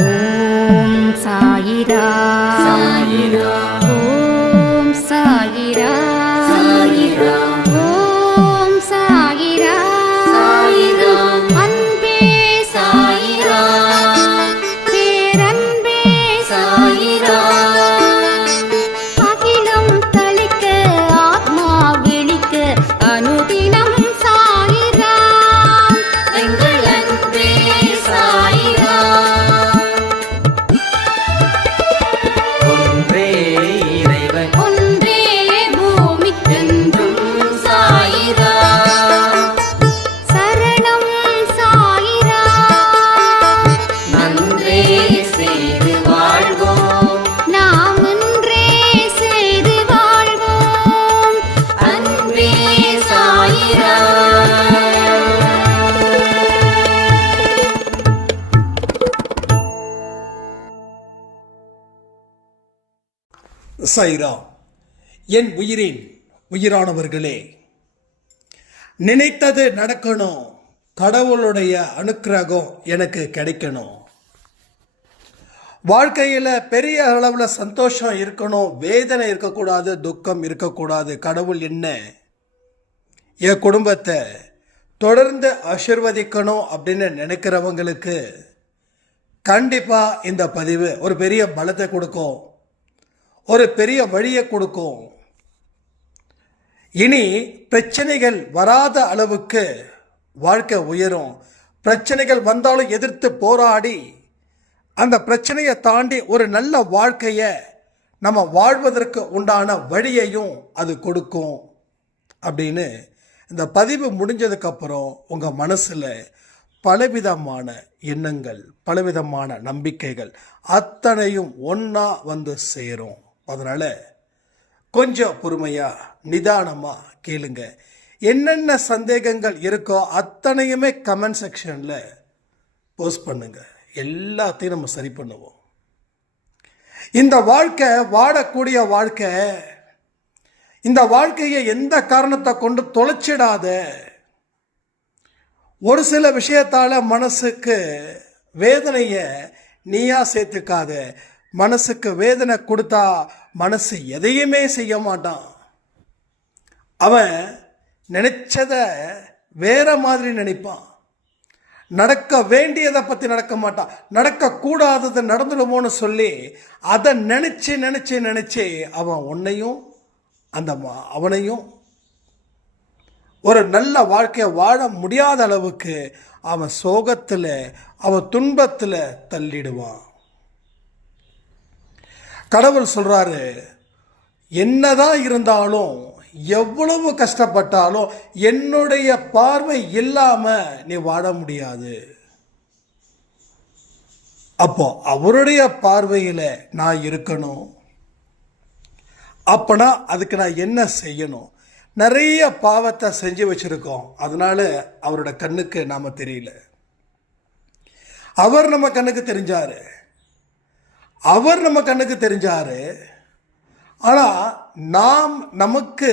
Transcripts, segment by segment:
ஓம் சாயிரா சைரா என் உயிரின் உயிரானவர்களே நினைத்தது நடக்கணும். கடவுளுடைய அனுக்கிரகம் எனக்கு கிடைக்கணும். வாழ்க்கையில் பெரிய அளவில் சந்தோஷம் இருக்கணும் வேதனை இருக்கக்கூடாது துக்கம் இருக்கக்கூடாது. கடவுள் என்ன? என் குடும்பத்தை தொடர்ந்து ஆசிர்வதிக்கணும் அப்படின்னு நினைக்கிறவங்களுக்கு கண்டிப்பாக இந்த பதிவு ஒரு பெரிய பலத்தை கொடுக்கும். ஒரு பெரிய வழியை கொடுக்கும். இனி பிரச்சனைகள் வராத அளவுக்கு வாழ்க்கை உயரும். பிரச்சனைகள் வந்தாலும் எதிர்த்து போராடி அந்த பிரச்சனையை தாண்டி ஒரு நல்ல வாழ்க்கையை நம்ம வாழ்வதற்கு உண்டான வழியையும் அது கொடுக்கும். அப்படின்னு இந்த பதிவு முடிஞ்சதுக்கப்புறம் உங்கள் மனசில் பலவிதமான எண்ணங்கள் பலவிதமான நம்பிக்கைகள் அத்தனையும் ஒன்றா வந்து சேரும். அதனால் கொஞ்சம் பொறுமையாக நிதானமாக கேளுங்க. என்னென்ன சந்தேகங்கள் இருக்கோ அத்தனையுமே கமெண்ட் செக்ஷனில் போஸ்ட் பண்ணுங்க. எல்லாத்தையும் நம்ம சரி பண்ணுவோம். இந்த வாழ்க்கை வாழக்கூடிய வாழ்க்கை இந்த வாழ்க்கையை எந்த காரணத்தை கொண்டு தொலைச்சிடாத ஒரு சில விஷயத்தால் மனசுக்கு வேதனையை நீயா சேர்த்துக்காத. மனசுக்கு வேதனை கொடுத்தா மனசு எதையுமே செய்ய மாட்டான். அவன் நினைச்சத வேற மாதிரி நினைப்பான். நடக்க வேண்டியதை பற்றி நடக்க மாட்டான். நடக்கக்கூடாதது நடந்துடுமோன்னு சொல்லி அதை நினச்சி நினச்சி நினச்சி அவன் உன்னையும் அந்த அவனையும் ஒரு நல்ல வாழ்க்கையை வாழ முடியாத அளவுக்கு அவன் சோகத்தில் அவன் துன்பத்தில் தள்ளிடுவான். கடவுள் சொல்கிறாரு என்னதான் இருந்தாலும் எவ்வளவு கஷ்டப்பட்டாலும் என்னுடைய பார்வை இல்லாமல் நீ வாழ முடியாது. அப்போ அவருடைய பார்வையில் நான் இருக்கணும். அப்பனா அதுக்கு நான் என்ன செய்யணும்? நிறைய பாவத்தை செஞ்சு வச்சுருக்கோம். அதனால அவரோட கண்ணுக்கு நாம் தெரியல. அவர் நம்ம கண்ணுக்கு தெரிஞ்சாரு. அவர் நம்ம கண்ணுக்கு தெரிஞ்சார். ஆனால் நாம் நமக்கு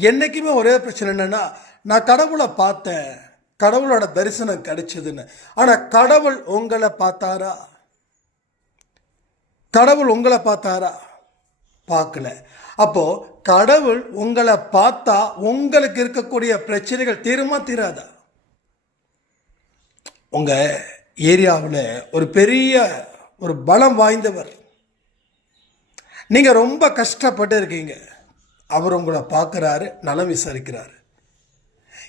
என்னைக்குமே ஒரே பிரச்சனை என்னென்னா நான் கடவுளை பார்த்தேன். கடவுளோட தரிசனம் கிடைச்சதுன்னு. ஆனால் கடவுள் உங்களை பார்த்தாரா? கடவுள் உங்களை பார்த்தாரா? பார்க்கல. அப்போது கடவுள் உங்களை பார்த்தா உங்களுக்கு இருக்கக்கூடிய பிரச்சனைகள் தீருமா தீராதா? உங்கள் ஏரியாவில் ஒரு பெரிய ஒரு பலம் வாய்ந்தவர். நீங்கள் ரொம்ப கஷ்டப்பட்டு இருக்கீங்க. அவர் உங்களை பார்க்குறாரு நலம் விசாரிக்கிறாரு.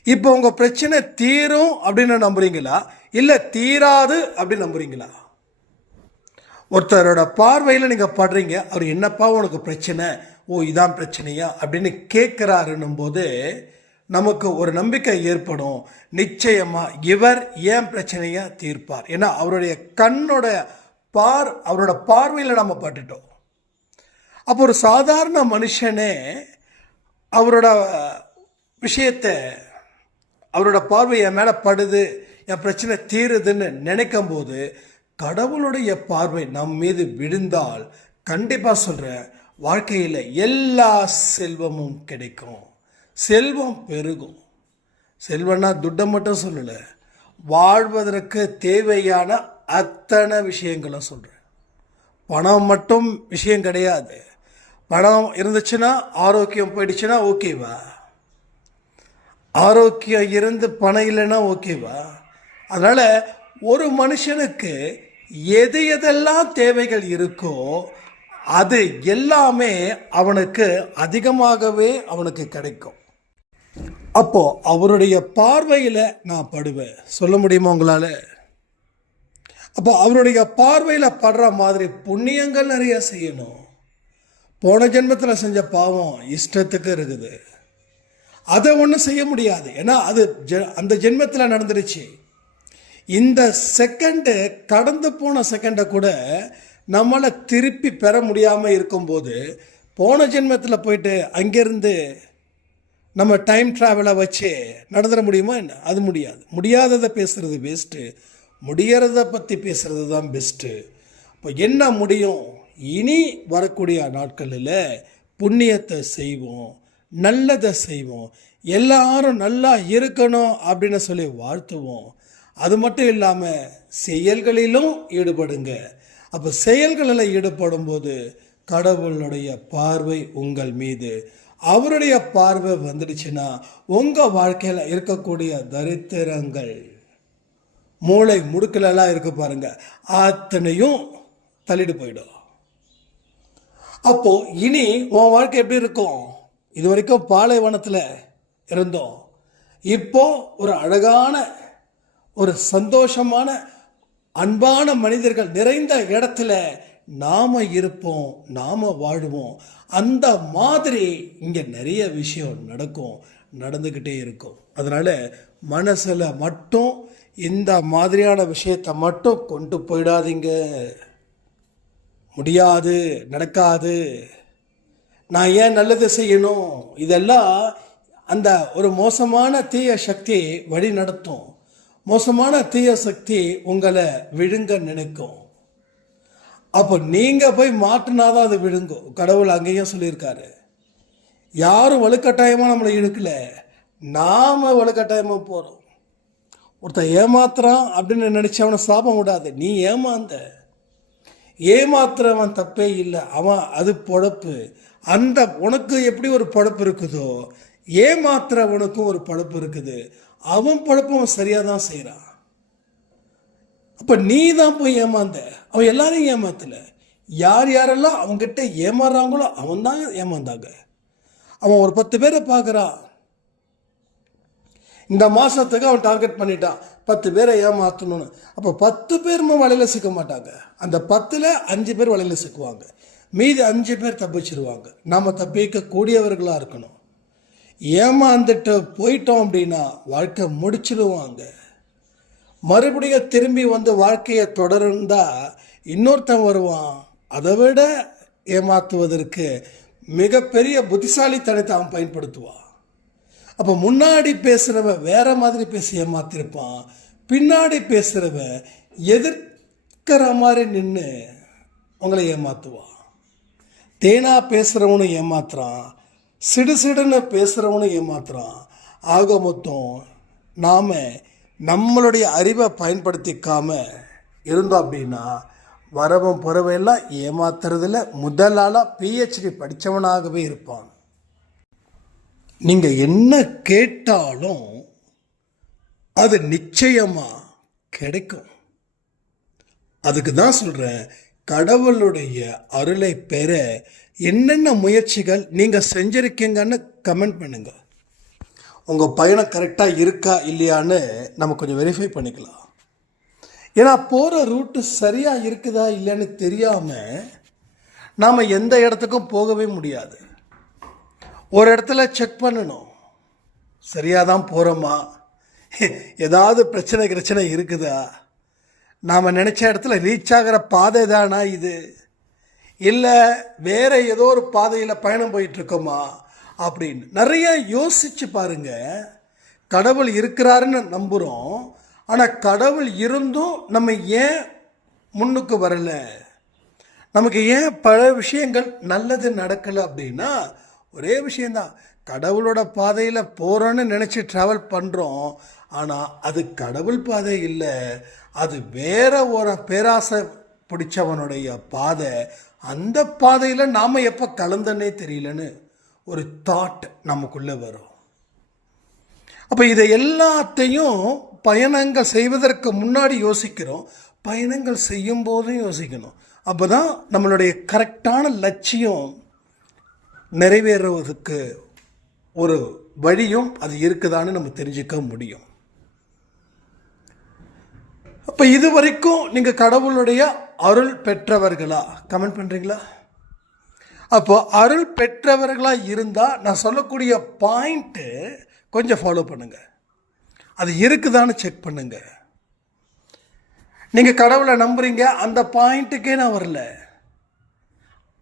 இப்போ உங்கள் பிரச்சனை தீரும் அப்படின்னு நம்புறீங்களா? இல்லை தீராது அப்படின்னு நம்புறீங்களா? ஒருத்தரோட பார்வையில் நீங்கள் படுறீங்க அவர் என்னப்பா உனக்கு பிரச்சனை? ஓ இதான் பிரச்சனையா? அப்படின்னு கேட்குறாருன்னும் போது நமக்கு ஒரு நம்பிக்கை ஏற்படும். நிச்சயமாக இவர் ஏன் பிரச்சனையாக தீர்ப்பார்? ஏன்னா அவருடைய கண்ணோட பார் அவரோட பார்வையில் நம்ம பட்டுட்டோம். அப்போ ஒரு சாதாரண மனுஷனே அவரோட விஷயத்தை அவரோட பார்வை என் மேலே படுது என் பிரச்சனை தீருதுன்னு நினைக்கும் போது கடவுளுடைய பார்வை நம் மீது விழுந்தால் கண்டிப்பாக சொல்கிறேன் வாழ்க்கையில் எல்லா செல்வமும் கிடைக்கும். செல்வம் பெருகும். செல்வம்னா துட்டை மட்டும் சொல்லலை வாழ்வதற்கு தேவையான அத்தனை விஷயங்களும் சொல்கிறேன் பணம் மட்டும் விஷயம் கிடையாது. பணம் இருந்துச்சுன்னா ஆரோக்கியம் போயிடுச்சுன்னா ஓகேவா ஆரோக்கியம் இருந்து பணம் இல்லைன்னா ஓகேவா அதனால் ஒரு மனுஷனுக்கு எது எதெல்லாம் தேவைகள் இருக்கோ அது எல்லாமே அவனுக்கு அதிகமாகவே அவனுக்கு கிடைக்கும். அப்போது அவருடைய பார்வையில் நான் படுவேன். சொல்ல முடியுமா உங்களால்? அப்போ அவருடைய பார்வையில் படுற மாதிரி புண்ணியங்கள் நிறைய செய்யணும். போன ஜென்மத்தில் செஞ்ச பாவம் இஷ்டத்துக்கு இருக்குது. அதை ஒன்றும் செய்ய முடியாது. ஏன்னா அது ஜெ- அந்த ஜென்மத்தில் நடந்துருச்சு. இந்த செகண்டு கடந்து போன செகண்டை கூட நம்மளை திருப்பி பெற முடியாமல் இருக்கும்போது போன ஜென்மத்தில் போயிட்டு அங்கேருந்து நம்ம டைம் ட்ராவலை வச்சு நடந்துட முடியுமா என்ன? அது முடியாது. முடியாததை பேசுகிறது பெஸ்ட்டு முடியறத பற்றி பேசுகிறது தான் பெஸ்ட்டு இப்போ என்ன முடியும்? இனி வரக்கூடிய நாட்களில் புண்ணியத்தை செய்வோம் நல்லதை செய்வோம் எல்லாரும் நல்லா இருக்கணும் அப்படின்னு சொல்லி வாழ்த்துவோம். அது மட்டும் இல்லாமல் செயல்களிலும் ஈடுபடுங்க. அப்போ செயல்களில் ஈடுபடும் போது கடவுளுடைய பார்வை உங்கள் மீது. அவருடைய பார்வை வந்துடுச்சுன்னா உங்கள் வாழ்க்கையில் இருக்கக்கூடிய தரித்திரங்கள் மூளை முடுக்கலெல்லாம் இருக்கு பாருங்க. அத்தனையும் தள்ளிட்டு போயிடும். அப்போது இனி உன் வாழ்க்கை எப்படி இருக்கும்? இது வரைக்கும் பாலைவனத்தில் இருந்தோம். இப்போ ஒரு அழகான ஒரு சந்தோஷமான அன்பான மனிதர்கள் நிறைந்த இடத்துல நாம இருப்போம் நாம் வாழுவோம். அந்த மாதிரி இங்கே நிறைய விஷயம் நடக்கும் நடந்துக்கிட்டே இருக்கும். அதனால் மனசில் மட்டும் இந்த மாதிரியான விஷயத்தை மட்டும் கொண்டு போயிடாதீங்க. முடியாது நடக்காது. நான் ஏன் நல்லது செய்யணும்? இதெல்லாம் அந்த ஒரு மோசமான தீய சக்தி வழி நடத்தும். மோசமான தீய சக்தி உங்களை விழுங்க நினைக்கும். அப்போ நீங்கள் போய் மாற்றினாதான் அது விழுங்கும். கடவுள் அங்கேயும் சொல்லியிருக்காரு. யாரும் வலுக்கட்டாயமாக நம்மளை இழுக்கலை. நாம் வலுக்கட்டாயமாக போகிறோம் ஒருத்தன் ஏமாத்துறான் அப்படின்னு நினச்சி அவனை சாபம் விடாது. நீ ஏமாந்த. ஏமாத்துறவன் தப்பே இல்லை. அவன் அது பொழப்பு. அந்த உனக்கு எப்படி ஒரு பொழப்பு இருக்குதோ ஏமாத்துறவனுக்கும் ஒரு பொழப்பு இருக்குது. அவன் பொழப்பு அவன் சரியாக தான் செய்கிறான் அப்போ நீ தான் போய் ஏமாந்த. அவன் எல்லாரையும் ஏமாத்தலை. யார் யாரெல்லாம் அவங்ககிட்ட ஏமாறுறாங்களோ அவன் தான் ஏமாந்தாங்க. அவன் ஒரு பத்து பேரை பார்க்குறான். இந்த மாதத்துக்கு அவன் டார்கெட் பண்ணிட்டான். பத்து பேரை ஏமாற்றணும்னு அப்போ பத்து பேருமே வலையில் சிக்க மாட்டாங்க. அந்த பத்தில் அஞ்சு பேர் வலையில் சிக்குவாங்க. மீதி அஞ்சு பேர் தப்பிச்சிருவாங்க. நாம் தப்பிக்க கூடியவர்களாக இருக்கணும். ஏமாந்துட்டு போயிட்டோம் அப்படின்னா வாழ்க்கை முடிச்சிடுவாங்க. மறுபடியும் திரும்பி வந்து வாழ்க்கையை தொடர்ந்தா இன்னொருத்தன் வருவான். அதை விட ஏமாற்றுவதற்கு மிகப்பெரிய புத்திசாலித்தனத்தை அவன் பயன்படுத்துவான். அப்போ முன்னாடி பேசுகிறவன் வேற மாதிரி பேசி ஏமாத்திருப்பான். பின்னாடி பேசுகிறவன் எதிர்க்கிற மாதிரி நின்று உங்களை ஏமாற்றுவான் தேனா பேசுகிறவனும் ஏமாத்துறான். சிடு சிடுன்னு பேசுகிறவனும் ஏமாத்துறான். ஆக மொத்தம் நாம் நம்மளுடைய அறிவை பயன்படுத்திக்காம இருந்தோம் அப்படின்னா வரவன் பொறவையெல்லாம் ஏமாத்துறதுல முதல் ஆளாக பிஹெச்டி படித்தவனாகவே இருப்பான். நீங்கள் என்ன கேட்டாலும் அது நிச்சயமாக கிடைக்கும். அதுக்கு தான் சொல்கிறேன் கடவுளுடைய அருளை பெற என்னென்ன முயற்சிகள் நீங்கள் செஞ்சுருக்கீங்கன்னு கமெண்ட் பண்ணுங்கள் உங்கள் பயணம் கரெக்டாக இருக்கா இல்லையான்னு நம்ம கொஞ்சம் வெரிஃபை பண்ணிக்கலாம். ஏன்னா போகிற ரூட்டு சரியாக இருக்குதா இல்லைன்னு தெரியாமல் நாம் எந்த இடத்துக்கும் போகவே முடியாது. ஒரு இடத்துல செக் பண்ணணும். சரியாக தான் போகிறோமா ஏதாவது பிரச்சனை பிரச்சனை இருக்குதா? நாம் நினச்ச இடத்துல ரீச் ஆகிற பாதை தானா இது? இல்லை வேற ஏதோ ஒரு பாதையில் பயணம் போயிட்டுருக்கோமா? அப்படின்னு நிறைய யோசித்து பாருங்க. கடவுள் இருக்கிறாருன்னு நம்புகிறோம் ஆனால் கடவுள் இருந்தும் நம்ம ஏன் முன்னுக்கு வரலை? நமக்கு ஏன் பல விஷயங்கள் நல்லது நடக்கலை அப்படின்னா ஒரே விஷயந்தான் கடவுளோட பாதையில் போகிறோன்னு நினச்சி ட்ராவல் பண்ணுறோம் ஆனால் அது கடவுள் பாதை இல்லை. அது வேற ஒரு பேராசை பிடிச்சவனுடைய பாதை. அந்த பாதையில் நாம் எப்போ கலந்தனே தெரியலன்னு ஒரு தாட் நமக்குள்ளே வரும். அப்போ இதை எல்லாத்தையும் பயணங்கள் செய்வதற்கு முன்னாடி யோசிக்கிறோம். பயணங்கள் செய்யும் போதும் யோசிக்கணும். அப்போ தான் நம்மளுடைய கரெக்டான லட்சியம் நிறைவேறுவதற்கு ஒரு வழியும் அது இருக்குதான்னு நம்ம தெரிஞ்சுக்க முடியும். அப்போ இது வரைக்கும் நீங்கள் கடவுளுடைய அருள் பெற்றவர்களா? கமெண்ட் பண்ணுறீங்களா அப்போ அருள் பெற்றவர்களாக இருந்தால் நான் சொல்லக்கூடிய பாயிண்ட்டு கொஞ்சம் ஃபாலோ பண்ணுங்கள் அது இருக்குதான்னு செக் பண்ணுங்கள் நீங்கள் கடவுளை நம்புறீங்க அந்த பாயிண்ட்டுக்கே நான் வரல.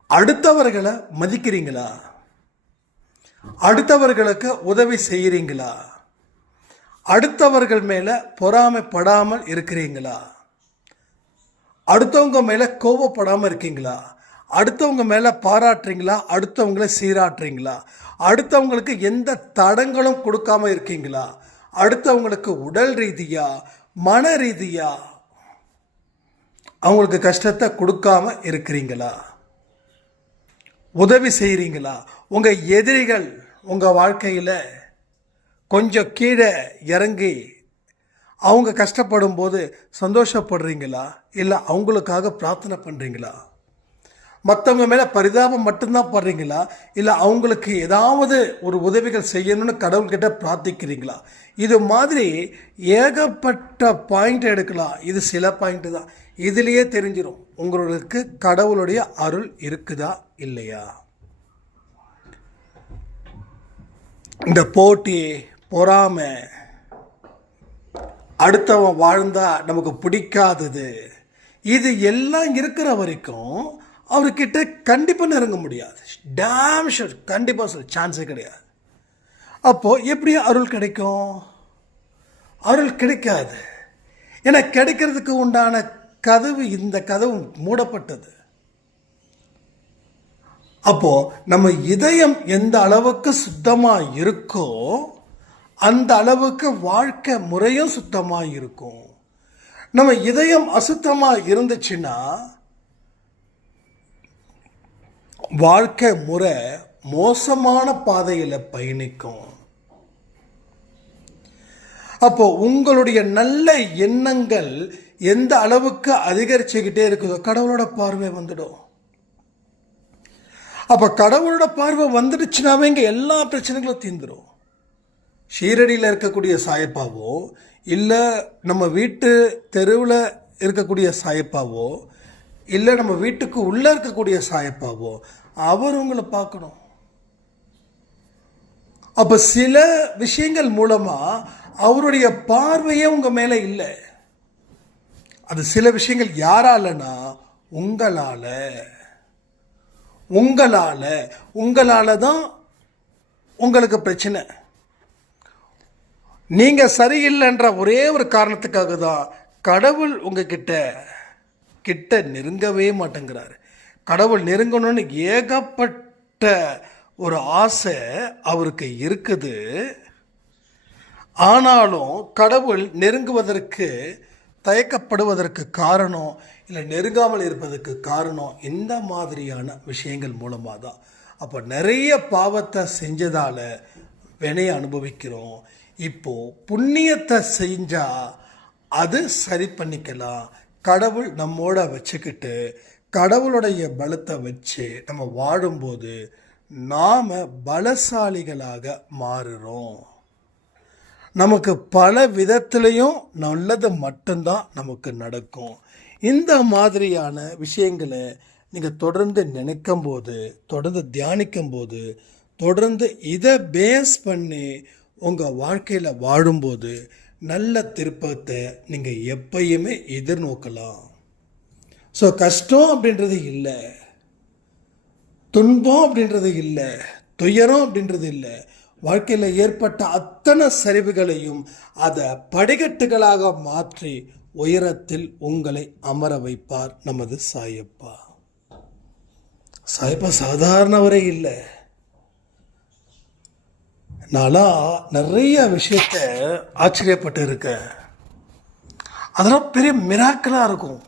அடுத்தவர்களை மதிக்கிறீங்களா? அடுத்தவர்களுக்கு உதவி செய்கிறீங்களா அடுத்தவர்கள் மேலே பொறாமைப்படாமல் இருக்கிறீங்களா? அடுத்தவங்க மேலே கோபப்படாமல் இருக்கீங்களா? அடுத்தவங்க மேலே பாராட்டுறீங்களா? அடுத்தவங்களை சீராட்டுறீங்களா? அடுத்தவங்களுக்கு எந்த தடங்களும் கொடுக்காம இருக்கீங்களா? அடுத்தவங்களுக்கு உடல் ரீதியாக மன ரீதியாக அவங்களுக்கு கஷ்டத்தை கொடுக்காம இருக்கிறீங்களா? உதவி செய்கிறீங்களா உங்கள் எதிரிகள் உங்கள் வாழ்க்கையில் கொஞ்சம் கீழே இறங்கி அவங்க கஷ்டப்படும் போது சந்தோஷப்படுறீங்களா? இல்லை அவங்களுக்காக பிரார்த்தனை பண்ணுறீங்களா மற்றவங்க மேலே பரிதாபம் மட்டும்தான் படுறீங்களா? இல்லை அவங்களுக்கு ஏதாவது ஒரு உதவிகள் செய்யணும்னு கடவுள்கிட்ட பிரார்த்திக்கிறீங்களா? இது மாதிரி ஏகப்பட்ட பாயிண்ட் எடுக்கலாம். இது சில பாயிண்ட்டு தான். இதுலேயே தெரிஞ்சிடும் உங்களுக்கு கடவுளுடைய அருள் இருக்குதா இல்லையா? இந்த போட்டி பொறாமை அடுத்தவன் வாழ்ந்தா நமக்கு பிடிக்காதது இது எல்லாம் இருக்கிற வரைக்கும் அவர்கிட்ட கண்டிப்பாக நெருங்க முடியாது. டேம் ஷூர் கண்டிப்பாக சொல் சான்ஸே கிடையாது. அப்போது எப்படி அருள் கிடைக்கும்? அருள் கிடைக்காது. ஏன்னா கிடைக்கிறதுக்கு உண்டான கதவு இந்த கதவு மூடப்பட்டது. அப்போ நம்ம இதயம் எந்த அளவுக்கு சுத்தமா இருக்கோ அந்த அளவுக்கு வாழ்க்கை முறையும் சுத்தமா இருக்கும். நம்ம இதயம் அசுத்தமா இருந்துச்சுன்னா வாழ்க்கை முறை மோசமான பாதையில் பயணிக்கும். அப்போ உங்களுடைய நல்ல எண்ணங்கள் எந்த அளவுக்கு அதிகரிச்சுக்கிட்டே இருக்குதோ கடவுளோட பார்வை வந்துடும். அப்போ கடவுளோட பார்வை வந்துடுச்சுனாவே இங்கே எல்லா பிரச்சனைகளும் தீர்ந்துடும் ஷீரடியில் இருக்கக்கூடிய சாயப்பாவோ இல்லை நம்ம வீட்டு தெருவில் இருக்கக்கூடிய சாயப்பாவோ இல்லை நம்ம வீட்டுக்கு உள்ளே இருக்கக்கூடிய சாயப்பாவோ அவர் உங்களை பார்க்கணும். அப்போ சில விஷயங்கள் மூலமாக அவருடைய பார்வையே உங்கள் மேலே இல்லை. அது சில விஷயங்கள் யாராலனா உங்களால். உங்களால். உங்களால் தான் உங்களுக்கு பிரச்சனை. நீங்கள் சரியில்லைன்ற ஒரே ஒரு காரணத்துக்காக தான் கடவுள் உங்ககிட்ட கிட்ட நெருங்கவே மாட்டேங்கிறாரு. கடவுள் நெருங்கணும்னு ஏகப்பட்ட ஒரு ஆசை அவருக்கு இருக்குது. ஆனாலும் கடவுள் நெருங்குவதற்கு தயக்கப்படுவதற்கு காரணம் இல்லை நெருங்காமல் இருப்பதற்கு காரணம் இந்த மாதிரியான விஷயங்கள் மூலமாக தான் அப்போ நிறைய பாவத்தை செஞ்சதால் வினையை அனுபவிக்கிறோம். இப்போது புண்ணியத்தை செஞ்சால் அது சரி பண்ணிக்கலாம். கடவுள் நம்மோட வச்சுக்கிட்டு கடவுளுடைய பலத்தை வச்சு நம்ம வாழும்போது நாம் பலசாலிகளாக மாறுறோம். நமக்கு பல விதத்துலேயும் நல்லது மட்டும்தான் நமக்கு நடக்கும். இந்த மாதிரியான விஷயங்களை நீங்கள் தொடர்ந்து நினைக்கும் போது தொடர்ந்து தியானிக்கும் போது தொடர்ந்து இதை பேஸ் பண்ணி உங்கள் வாழ்க்கையில் வாழும்போது நல்ல திருப்பத்தை நீங்கள் எப்பயுமே எதிர்நோக்கலாம். ஸோ கஷ்டம் அப்படின்றது இல்லை. துன்பம் அப்படின்றது இல்லை. துயரம் அப்படின்றது இல்லை. வாழ்க்கையில் ஏற்பட்ட அத்தனை சரிவுகளையும் அதை படிக்கட்டுகளாக மாற்றி உயரத்தில் உங்களை அமர வைப்பார் நமது சாயப்பா. சாயப்பா சாதாரணவரே இல்லை. நான்லாம் நிறைய விஷயத்த ஆச்சரியப்பட்டு இருக்கேன் அதெல்லாம் பெரிய மிராக்கலாக இருக்கும்.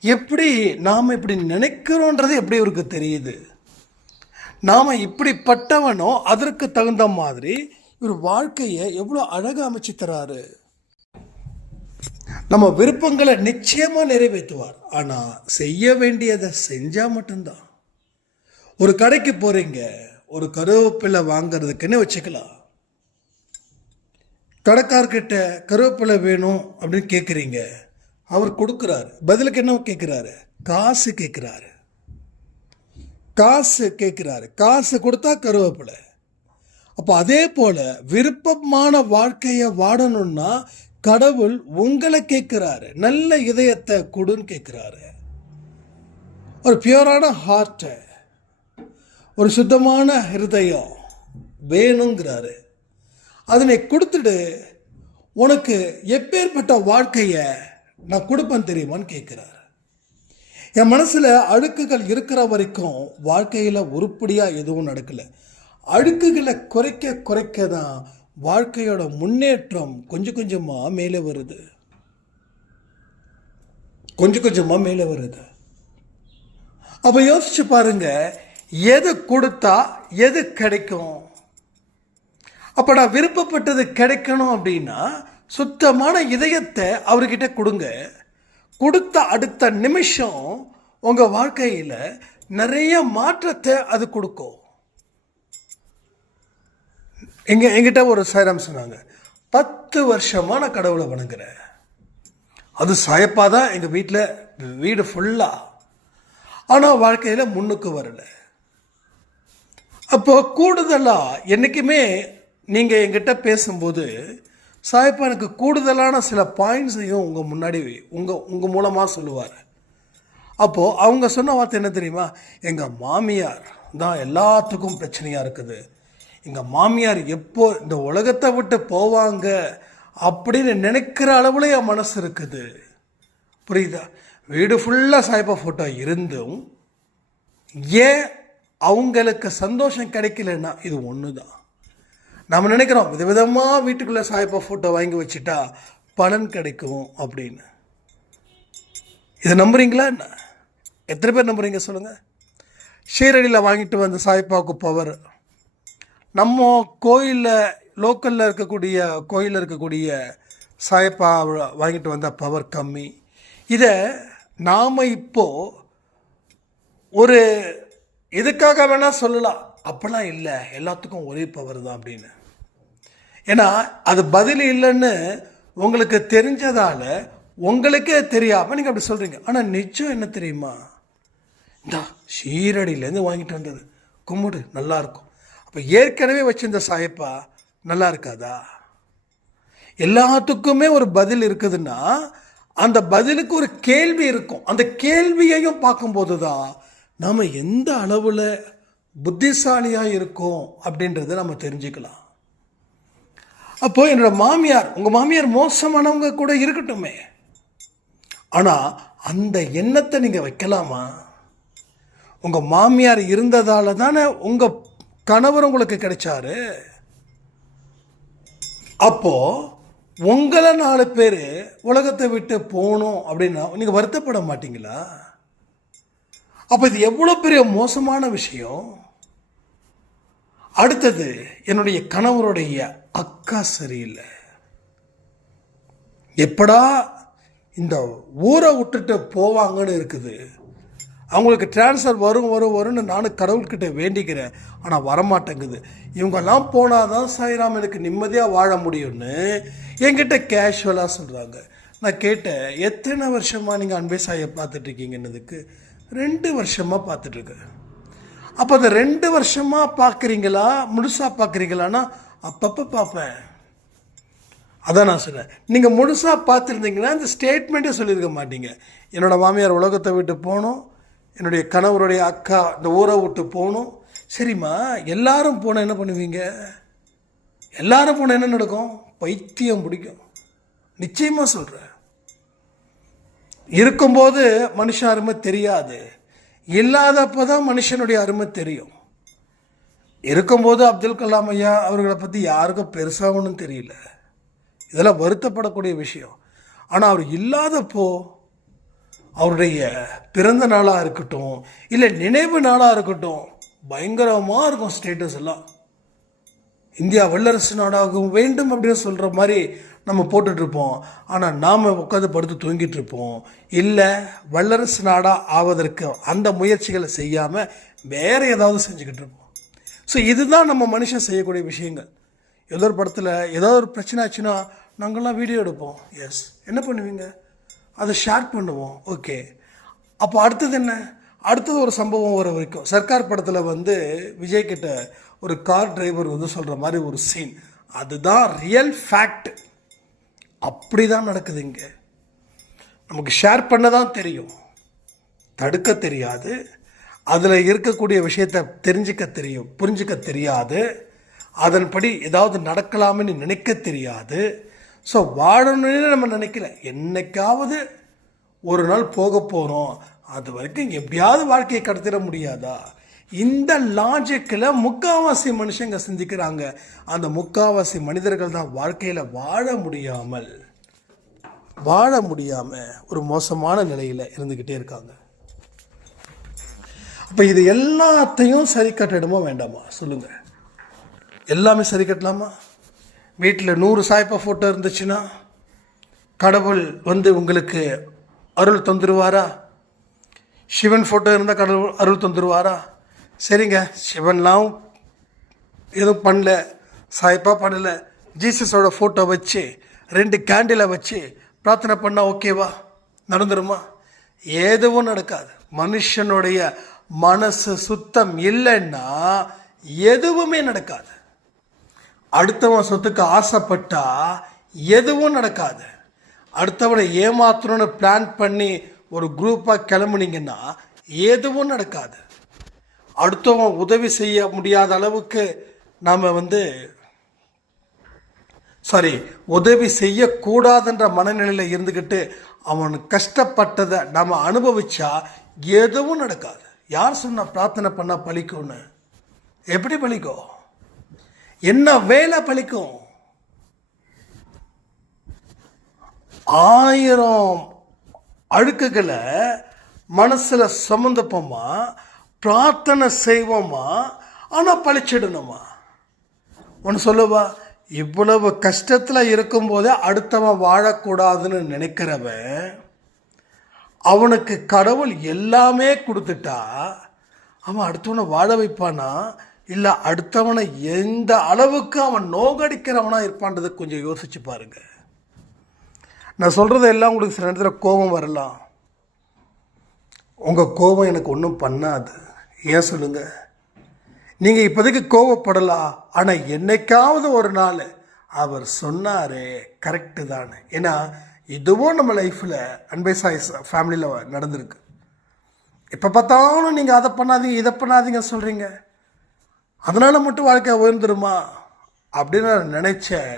எப்படி நாம் இப்படி நினைக்கிறோன்றது எப்படி இவருக்கு தெரியுது? நாம் இப்படிப்பட்டவனோ அதற்கு தகுந்த மாதிரி இவர் வாழ்க்கையை எவ்வளோ அழகாக அமைச்சு தராரு. நம்ம விருப்பங்களை நிச்சயமாக நிறைவேற்றுவார். ஆனால் செய்ய வேண்டியதை செஞ்சால் மட்டும்தான். ஒரு கடைக்கு போகிறீங்க ஒரு கருவேப்பிலை வாங்குறதுக்குன்னு வச்சுக்கலாம். கடைக்கார்கிட்ட கருவேப்பிலை வேணும் அப்படின்னு கேட்குறீங்க அவர் கொடுக்குறாரு. பதிலுக்கு என்ன கேட்குறாரு காசு கேட்குறாரு காசு கேட்குறாரு. காசு கொடுத்தா கருவேப்பிலை. அப்போ அதே போல விருப்பமான வாழ்க்கையை வாடணும்னா கடவுள் உங்களை கேட்குறாரு. நல்ல இதயத்தை கொடுன்னு கேட்குறாரு. ஒரு பியூரான ஹார்ட்டை ஒரு சுத்தமான ஹிருதயம் வேணுங்கிறாரு. அதனை கொடுத்துட்டு உனக்கு எப்பேற்பட்ட வாழ்க்கையை நான் கொடுப்பேன் தெரியுமான்னு கேட்குறாரு. என் மனசில் அழுக்குகள் இருக்கிற வரைக்கும் வாழ்க்கையில் உருப்படியாக எதுவும் நடக்கலை. அழுக்குகளை குறைக்க குறைக்க தான் வாழ்க்கையோட முன்னேற்றம் கொஞ்சம் கொஞ்சமாக மேலே வருது. கொஞ்சம் கொஞ்சமாக மேலே வருது. அப்போ யோசிச்சு பாருங்க எது கொடுத்தா எது கிடைக்கும்? அப்போ நான் விருப்பப்பட்டது கிடைக்கணும் அப்படின்னா சுத்தமான இதயத்தை அவர்கிட்ட கொடுங்க. கொடுத்த அடுத்த நிமிஷம் உங்கள் வாழ்க்கையில் நிறைய மாற்றத்தை அது கொடுக்கும். எங்க எங்கிட்ட ஒரு சைராம் சொன்னாங்க. பத்து வருஷமாக நான் கடவுளை வணங்குறேன். அது சாயப்பா தான் எங்கள் வீட்டில் வீடு ஃபுல்லாக ஆனால் வாழ்க்கையில் முன்னுக்கு வரலை. அப்போ கூடுதலாக என்றைக்குமே நீங்கள் எங்கிட்ட பேசும்போது சாயப்பா எனக்கு கூடுதலான சில பாயிண்ட்ஸையும் உங்கள் முன்னாடி உங்கள் உங்கள் மூலமாக சொல்லுவார். அப்போது அவங்க சொன்ன வார்த்தை என்ன தெரியுமா? எங்கள் மாமியார் தான் எல்லாத்துக்கும் பிரச்சனையாக இருக்குது. எங்கள் மாமியார் எப்போ இந்த உலகத்தை விட்டு போவாங்க அப்படின்னு நினைக்கிற அளவில் என் மனசு இருக்குது. புரியுதா? வீடு ஃபுல்லாக சாய்பா ஃபோட்டோ இருந்தும் ஏன் அவங்களுக்கு சந்தோஷம் கிடைக்கலன்னா இது ஒன்று தான் நம்ம நினைக்கிறோம் விதவிதமாக வீட்டுக்குள்ளே சாயப்பா ஃபோட்டோ வாங்கி வச்சுட்டா பலன் கிடைக்கும் அப்படின்னு. இதை நம்புறீங்களா என்ன? எத்தனை பேர் நம்புறீங்க சொல்லுங்கள் ஷீரடியில் வாங்கிட்டு வந்த சாய்ப்பாவுக்கு பவர் நம்ம கோயிலில் லோக்கலில் இருக்கக்கூடிய கோயிலில் இருக்கக்கூடிய சாயப்பா வாங்கிட்டு வந்த பவர் கம்மி. இதை நாம் இப்போது ஒரு இதுக்காக வேணால் சொல்லலாம். அப்படிலாம் இல்லை எல்லாத்துக்கும் ஒரே பவர் தான் அப்படின்னு. ஏன்னா அது பதில் இல்லைன்னு உங்களுக்கு தெரிஞ்சதால் உங்களுக்கே தெரியாமல் நீங்கள் அப்படி சொல்கிறீங்க ஆனால் நிச்சயம் என்ன தெரியுமா? இந்த ஷீரடியிலேருந்து வாங்கிட்டு வந்தது. கும்பிடு நல்லாயிருக்கும் அப்போ ஏற்கனவே வச்சிருந்த சாயப்பா நல்லா இருக்காதா? எல்லாத்துக்குமே ஒரு பதில் இருக்குதுன்னா அந்த பதிலுக்கு ஒரு கேள்வி இருக்கும். அந்த கேள்வியையும் பார்க்கும்போது தான் நாம் எந்த அளவில் புத்திசாலியாக இருக்கும் அப்படின்றத நம்ம தெரிஞ்சுக்கலாம். அப்போது என்னோடய மாமியார் உங்கள் மாமியார் மோசமானவங்க கூட இருக்கட்டுமே. ஆனால் அந்த எண்ணத்தை நீங்கள் வைக்கலாமா? உங்கள் மாமியார் இருந்ததால் தானே உங்கள் கணவர் உங்களுக்கு கிடைச்சாரு. அப்போது உங்களை நாலு பேர் உலகத்தை விட்டு போகணும் அப்படின்னா நீங்கள் வருத்தப்பட மாட்டீங்களா? அப்போ இது எவ்வளோ பெரிய மோசமான விஷயம்? அடுத்தது என்னுடைய கணவருடைய அக்கா சரியில்லை. எப்படா இந்த ஊரை விட்டுட்டு போவாங்கன்னு இருக்குது. அவங்களுக்கு ட்ரான்ஸ்ஃபர் வரும் வரும் வரும்னு நானும் கடவுள்கிட்ட வேண்டிக்கிறேன். ஆனால் வரமாட்டேங்குது. இவங்கெல்லாம் போனால் தான் சாய்ராம் எனக்கு நிம்மதியாக வாழ முடியும்னு என்கிட்ட கேஷுவலாக சொல்கிறாங்க நான் கேட்டேன் எத்தனை வருஷமாக நீங்கள் அன்பே சாயை பார்த்துட்ருக்கீங்கன்னதுக்கு ரெண்டு வருஷமாக பார்த்துட்ருக்கேன் அப்போ அதை ரெண்டு வருஷமாக பார்க்குறீங்களா? முழுசாக பார்க்குறீங்களான்னா அப்பப்போ பார்ப்பேன். அதான் நான் சொன்னேன். நீங்கள் முழுசாக பார்த்துருந்தீங்கன்னா இந்த ஸ்டேட்மெண்ட்டே சொல்லியிருக்க மாட்டீங்க. என்னோடய மாமியார் உலகத்தை விட்டு போகணும். என்னுடைய கணவருடைய அக்கா இந்த ஊரை விட்டு போகணும். சரிம்மா எல்லாரும் போனால் என்ன பண்ணுவீங்க? எல்லாரும் போனால் என்ன நடக்கும்? பைத்தியம் பிடிக்கும். நிச்சயமாக சொல்கிறேன் இருக்கும்போது மனுஷாருமே தெரியாது. இல்லாதப்போ தான் மனுஷனுடைய அருமை தெரியும். இருக்கும்போது அப்துல் கலாம் ஐயா அவர்களை பற்றி யாருக்கும் பெருசாக ஒன்றும் தெரியல. இதெல்லாம் வருத்தப்படக்கூடிய விஷயம். ஆனால் அவர் இல்லாதப்போ அவருடைய பிறந்த நாளாக இருக்கட்டும் இல்லை நினைவு நாளாக இருக்கட்டும் பயங்கரமாக இருக்கும் ஸ்டேட்டஸ் எல்லாம். இந்தியா வல்லரசு நாடாகவும் வேண்டும் அப்படின்னு சொல்கிற மாதிரி நம்ம போட்டுட்ருப்போம். ஆனால் நாம் உட்காந்து படுத்து தூங்கிட்டு இருப்போம் இல்லை வல்லரசு நாடாக ஆவதற்கு அந்த முயற்சிகளை செய்யாமல் வேறு ஏதாவது செஞ்சுக்கிட்டு இருப்போம் ஸோ இதுதான் நம்ம மனுஷன் செய்யக்கூடிய விஷயங்கள். ஏதோ ஒரு படத்தில் ஏதாவது ஒரு பிரச்சனை ஆச்சுன்னா நாங்கள்லாம் வீடியோ எடுப்போம். எஸ் என்ன பண்ணுவீங்க? அதை ஷேர் பண்ணுவோம். ஓகே அப்போ அடுத்தது என்ன? அடுத்தது ஒரு சம்பவம் வர வரைக்கும். சர்க்கார் படத்தில் வந்து விஜய் கிட்ட ஒரு கார் டிரைவர் வந்து சொல்கிற மாதிரி ஒரு சீன் அதுதான் ரியல் ஃபேக்ட் அப்படி தான் நடக்குது இங்கே. நமக்கு ஷேர் பண்ண தான் தெரியும். தடுக்க தெரியாது. அதில் இருக்கக்கூடிய விஷயத்தை தெரிஞ்சுக்க தெரியும். புரிஞ்சுக்க தெரியாது. அதன்படி ஏதாவது நடக்கலாம்னு நினைக்க தெரியாது. ஸோ வாழணும்னு நம்ம நினைக்கல. என்னைக்காவது ஒரு நாள் போக போகிறோம் அது வரைக்கும் எப்படியாவது வாழ்க்கையை கடத்திட முடியாதா? இந்த லாஜிக்கில் முக்காவாசி மனுஷங்க சிந்திக்கிறாங்க. அந்த முக்காவாசி மனிதர்கள் தான் வாழ்க்கையில் வாழ முடியாமல் வாழ முடியாமல் ஒரு மோசமான நிலையில் இருந்துக்கிட்டே இருக்காங்க. அப்போ இது எல்லாத்தையும் சரி கட்டிடமோ வேண்டாமா? சொல்லுங்கள் எல்லாமே சரி கட்டலாமா? வீட்டில் நூறு சாய்ப்பா ஃபோட்டோ இருந்துச்சுன்னா கடவுள் வந்து உங்களுக்கு அருள் தந்துடுவாரா சிவன் ஃபோட்டோ இருந்தால் கடவுள் அருள் தந்துடுவாரா சரிங்க. சிவன்லாம் எதுவும் பண்ணல. சாய்ப்பா பண்ணல. ஜீசஸோட ஃபோட்டோ வச்சு ரெண்டு கேண்டிலை வச்சு பிரார்த்தனை பண்ணால் ஓகேவா நடந்துருமா? எதுவும் நடக்காது. மனுஷனுடைய மனசு சுத்தம் இல்லைன்னா எதுவுமே நடக்காது. அடுத்தவன் சொத்துக்கு ஆசைப்பட்டா எதுவும் நடக்காது. அடுத்தவனை ஏமாத்தணும்னு பிளான் பண்ணி ஒரு குரூப்பாக கிளம்புனீங்கன்னா எதுவும் நடக்காது. அடுத்தவன் உதவி செய்ய முடியாத அளவுக்கு நாம் வந்து சாரி உதவி செய்யக்கூடாதுன்ற மனநிலையில் இருந்துக்கிட்டு அவன் கஷ்டப்பட்டதை நம்ம அனுபவிச்சா எதுவும் நடக்காது. யார் சொன்ன பிரார்த்தனை பண்ணால் பழிக்கும்னு எப்படி பலிக்கும்? என்ன வேலை பழிக்கும் ஆயிரம் அழுக்குகளை மனசில் சுமந்துப்போமா? பிரார்த்தனை செய்வோமா? ஆனால் பழிச்சிடணுமா? ஒன்று சொல்லவா? இவ்வளவு கஷ்டத்தில் இருக்கும்போதே அடுத்தவன் வாழக்கூடாதுன்னு நினைக்கிறவன் அவனுக்கு கடவுள் எல்லாமே கொடுத்துட்டா அவன் அடுத்தவனை வாழ வைப்பானா? இல்லை அடுத்தவனை எந்த அளவுக்கு அவன் நோகடிக்கிறவனாக இருப்பான்றதை கொஞ்சம் யோசிச்சு பாருங்க. நான் சொல்கிறது எல்லாம் உங்களுக்கு சில நேரத்தில் கோபம் வரலாம். உங்கள் கோபம் எனக்கு ஒன்றும் பண்ணாது. ஏன் சொல்லுங்கள் நீங்கள் இப்போதைக்கு கோவப்படலாம் ஆனால் என்னைக்காவது ஒரு நாள் அவர் சொன்னாரே கரெக்டு தானே ஏன்னா இதுவும் நம்ம லைஃப்பில் அன்பை சாய் ஃபேமிலியில் நடந்திருக்கு. எப்போ பார்த்தாலும் நீங்கள் அதை பண்ணாதீங்க இதை பண்ணாதீங்க சொல்கிறீங்க அதனால் மட்டும் வாழ்க்கை உயர்ந்துருமா? அப்படின்னு நான் நினச்சேன்.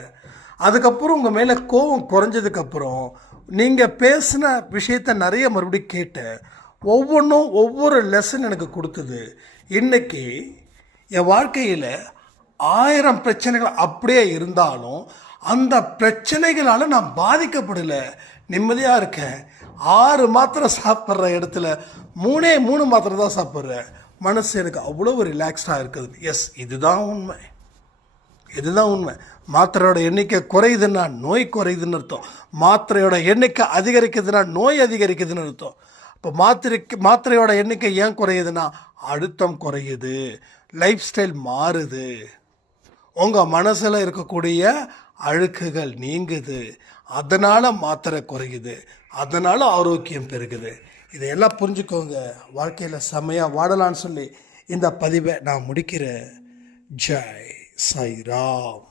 அதுக்கப்புறம் உங்கள் மேலே கோவம் குறைஞ்சதுக்கப்புறம் நீங்கள் பேசின விஷயத்த நிறைய மறுபடியும் கேட்டேன். ஒவ்வொன்றும் ஒவ்வொரு லெசன் எனக்கு கொடுத்தது. இன்றைக்கி என் வாழ்க்கையில் ஆயிரம் பிரச்சனைகள் அப்படியே இருந்தாலும் அந்த பிரச்சனைகளால் நான் பாதிக்கப்படலை. நிம்மதியாக இருக்கேன். ஆறு மாத்திரை சாப்பிட்ற இடத்துல மூணே மூணு மாத்திரை தான் சாப்பிட்றேன். மனசு எனக்கு அவ்வளோ ரிலாக்ஸ்டாக இருக்குது. எஸ் இதுதான் உண்மை. இதுதான் உண்மை. மாத்திரையோட எண்ணிக்கை குறையுதுன்னா நோய் குறையுதுன்னு அர்த்தம். மாத்திரையோட எண்ணிக்கை அதிகரிக்குதுன்னா நோய் அதிகரிக்குதுன்னு அர்த்தம். இப்போ மாத்திரைக்கு மாத்திரையோட எண்ணிக்கை ஏன் குறையுதுன்னா அழுத்தம் குறையுது லைஃப் ஸ்டைல் மாறுது. உங்கள் மனசில் இருக்கக்கூடிய அழுக்குகள் நீங்குது. அதனால் மாத்திரை குறையுது. அதனால் ஆரோக்கியம் பெருகுது. இதையெல்லாம் புரிஞ்சுக்கோங்க. வாழ்க்கையில் செம்மையாக வாடலான்னு சொல்லி இந்த பதிவை நான் முடிக்கிறேன். ஜெய் சாய்ராம்.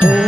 ஓம்